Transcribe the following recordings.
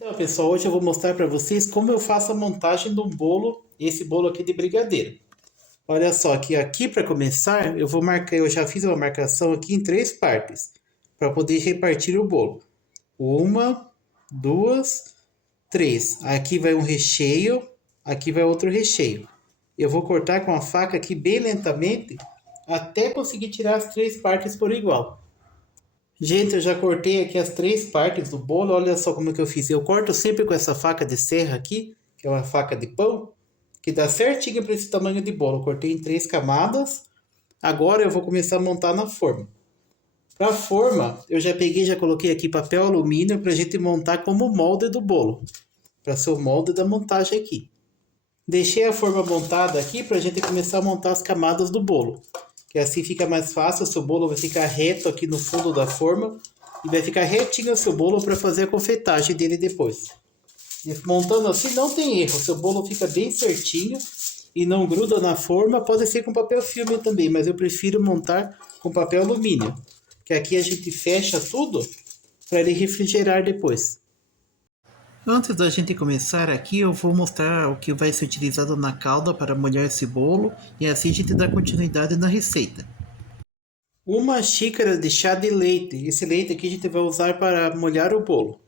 Então, pessoal, hoje eu vou mostrar para vocês como eu faço a montagem de um bolo, esse bolo aqui de brigadeiro. Olha só, aqui para começar, eu já fiz uma marcação aqui em três partes, para poder repartir o bolo. Uma, duas, três. Aqui vai um recheio, aqui vai outro recheio. Eu vou cortar com a faca aqui bem lentamente, até conseguir tirar as três partes por igual. Gente, eu já cortei aqui as três partes do bolo. Olha só como é que eu fiz. Eu corto sempre com essa faca de serra aqui, que é uma faca de pão, que dá certinho para esse tamanho de bolo. Eu cortei em três camadas. Agora eu vou começar a montar na forma. Para a forma, eu já peguei, já coloquei aqui papel alumínio para a gente montar como molde do bolo, para ser o molde da montagem aqui. Deixei a forma montada aqui para a gente começar a montar as camadas do bolo, que assim fica mais fácil. O seu bolo vai ficar reto aqui no fundo da forma e vai ficar retinho o seu bolo para fazer a confeitagem dele depois. E montando assim não tem erro, o seu bolo fica bem certinho e não gruda na forma. Pode ser com papel filme também, mas eu prefiro montar com papel alumínio, que aqui a gente fecha tudo para ele refrigerar depois. Antes da gente começar aqui, eu vou mostrar o que vai ser utilizado na calda para molhar esse bolo e assim a gente dá continuidade na receita. Uma xícara de chá de leite. Esse leite aqui a gente vai usar para molhar o bolo.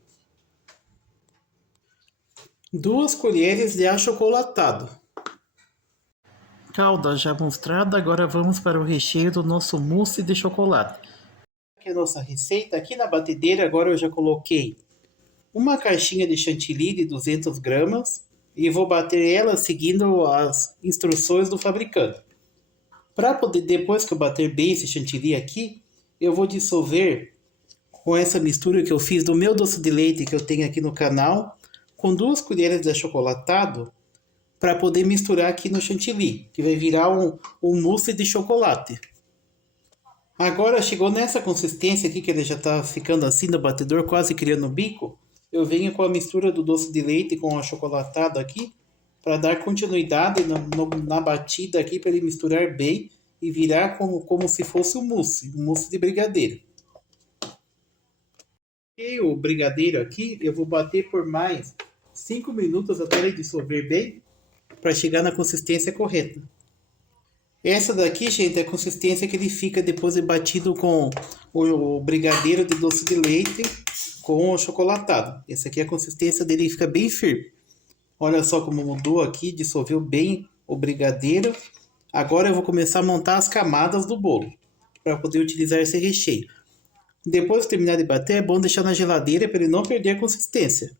2 colheres de achocolatado. Calda já mostrada, agora vamos para o recheio do nosso mousse de chocolate. Aqui é a nossa receita. Aqui na batedeira agora eu já coloquei uma caixinha de chantilly de 200 gramas e vou bater ela seguindo as instruções do fabricante. Para poder, depois que eu bater bem esse chantilly aqui, eu vou dissolver com essa mistura que eu fiz do meu doce de leite que eu tenho aqui no canal, com 2 colheres de achocolatado, para poder misturar aqui no chantilly, que vai virar um mousse de chocolate. Agora chegou nessa consistência aqui, que ele já está ficando assim no batedor, quase criando um bico. Eu venho com a mistura do doce de leite com o achocolatado aqui, para dar continuidade na batida aqui, para ele misturar bem e virar como se fosse um mousse de brigadeiro. E o brigadeiro aqui, eu vou bater por mais 5 minutos até ele dissolver bem, para chegar na consistência correta. Essa daqui, gente, é a consistência que ele fica depois de batido com o brigadeiro de doce de leite com o chocolatado. Essa aqui é a consistência dele, fica bem firme. Olha só como mudou aqui, dissolveu bem o brigadeiro. Agora eu vou começar a montar as camadas do bolo, para poder utilizar esse recheio. Depois de terminar de bater, é bom deixar na geladeira para ele não perder a consistência.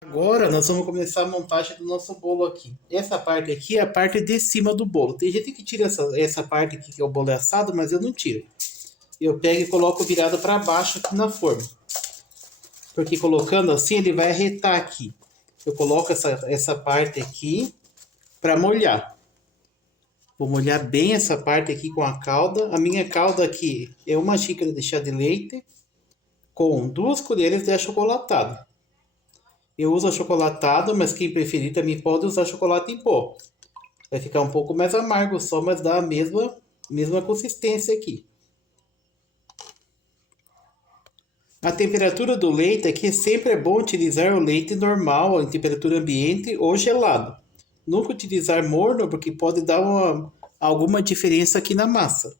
Agora nós vamos começar a montagem do nosso bolo aqui. Essa parte aqui é a parte de cima do bolo. Tem gente que tira essa parte aqui que é o bolo assado, mas eu não tiro. Eu pego e coloco virado para baixo aqui na forma. Porque colocando assim ele vai arretar aqui. Eu coloco essa parte aqui para molhar. Vou molhar bem essa parte aqui com a calda. A minha calda aqui é uma xícara de chá de leite com 2 colheres de achocolatado. Eu uso achocolatado, mas quem preferir também pode usar chocolate em pó. Vai ficar um pouco mais amargo só, mas dá a mesma consistência aqui. A temperatura do leite aqui sempre é bom utilizar o leite normal, em temperatura ambiente ou gelado. Nunca utilizar morno, porque pode dar alguma diferença aqui na massa.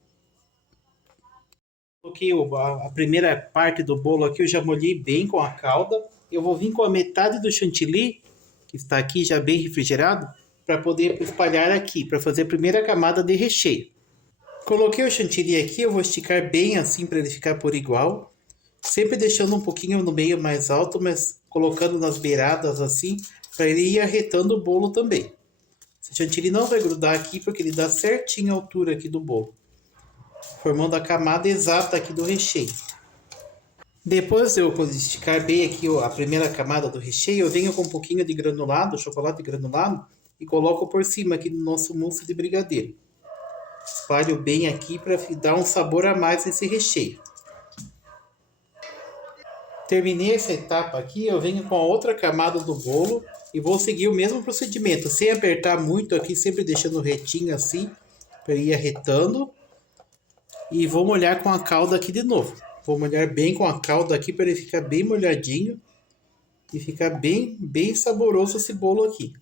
Coloquei a primeira parte do bolo aqui, eu já molhei bem com a calda. Eu vou vir com a metade do chantilly, que está aqui já bem refrigerado, para poder espalhar aqui, para fazer a primeira camada de recheio. Coloquei o chantilly aqui, eu vou esticar bem assim para ele ficar por igual. Sempre deixando um pouquinho no meio mais alto, mas colocando nas beiradas assim, para ele ir arretando o bolo também. Esse chantilly não vai grudar aqui, porque ele dá certinho a altura aqui do bolo, formando a camada exata aqui do recheio. Depois de eu esticar bem aqui a primeira camada do recheio, eu venho com um pouquinho de granulado, chocolate granulado, e coloco por cima aqui do nosso mousse de brigadeiro. Espalho bem aqui para dar um sabor a mais nesse recheio. Terminei essa etapa aqui, eu venho com a outra camada do bolo e vou seguir o mesmo procedimento, sem apertar muito aqui, sempre deixando retinho assim, para ir arretando. E vou molhar com a calda aqui de novo. Vou molhar bem com a calda aqui para ele ficar bem molhadinho. E fica bem saboroso esse bolo aqui.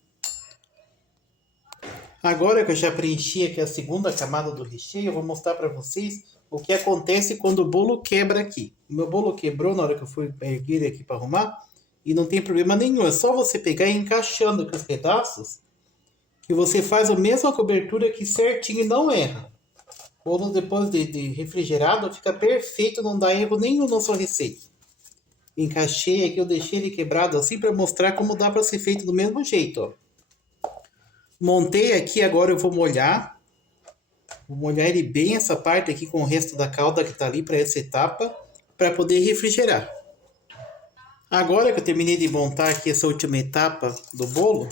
Agora que eu já preenchi aqui a segunda camada do recheio, eu vou mostrar para vocês o que acontece quando o bolo quebra aqui. O meu bolo quebrou na hora que eu fui erguer ele aqui para arrumar e não tem problema nenhum. É só você pegar e ir encaixando com os pedaços que você faz a mesma cobertura aqui certinho e não erra. O bolo depois de refrigerado fica perfeito, não dá erro nenhum na sua receita. Encaixei aqui, eu deixei ele quebrado assim para mostrar como dá para ser feito do mesmo jeito, ó. Montei aqui, agora eu vou molhar. Vou molhar ele bem essa parte aqui com o resto da calda que tá ali para essa etapa, para poder refrigerar. Agora que eu terminei de montar aqui essa última etapa do bolo,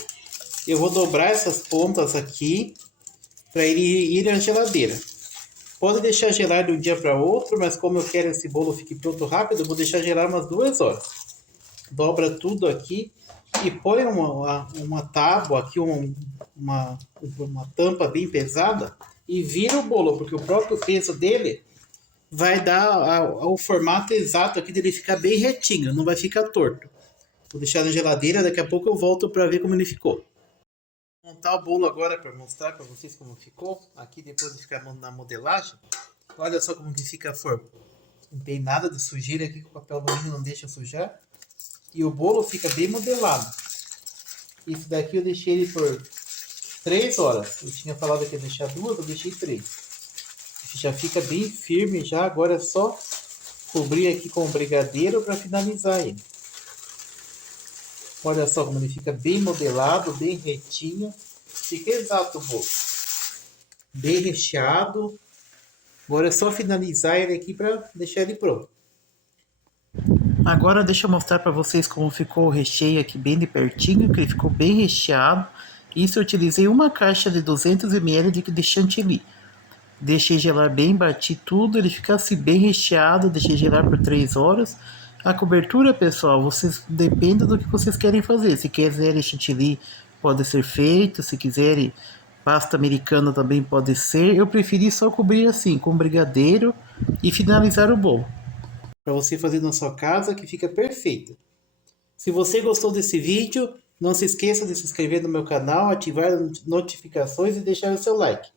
eu vou dobrar essas pontas aqui para ele ir à geladeira. Pode deixar gelar de um dia para outro, mas como eu quero esse bolo fique pronto rápido, eu vou deixar gelar umas 2 horas. Dobra tudo aqui e põe uma tábua aqui, uma tampa bem pesada e vira o bolo, porque o próprio peso dele vai dar o formato exato aqui dele ficar bem retinho, não vai ficar torto. Vou deixar na geladeira, daqui a pouco eu volto para ver como ele ficou. Vou montar o bolo agora para mostrar para vocês como ficou. Aqui depois de ficar na modelagem, olha só como que fica a forma. Não tem nada de sujeira aqui, que o papel alumínio não deixa sujar. E o bolo fica bem modelado. Esse daqui eu deixei ele por 3 horas. Eu tinha falado que ia deixar 2, eu deixei 3. Já fica bem firme já. Agora é só cobrir aqui com o brigadeiro para finalizar ele. Olha só como ele fica bem modelado, bem retinho. Fica exato o bolo. Bem recheado. Agora é só finalizar ele aqui para deixar ele pronto. Agora deixa eu mostrar para vocês como ficou o recheio aqui bem de pertinho, que ele ficou bem recheado. Isso eu utilizei uma caixa de 200 ml de chantilly. Deixei gelar bem, bati tudo, ele ficasse bem recheado, deixei gelar por 3 horas. A cobertura, pessoal, vocês depende do que vocês querem fazer. Se quiserem chantilly, pode ser feito. Se quiserem pasta americana, também pode ser. Eu preferi só cobrir assim, com brigadeiro e finalizar o bolo. Para você fazer na sua casa, que fica perfeito. Se você gostou desse vídeo, não se esqueça de se inscrever no meu canal, ativar as notificações e deixar o seu like.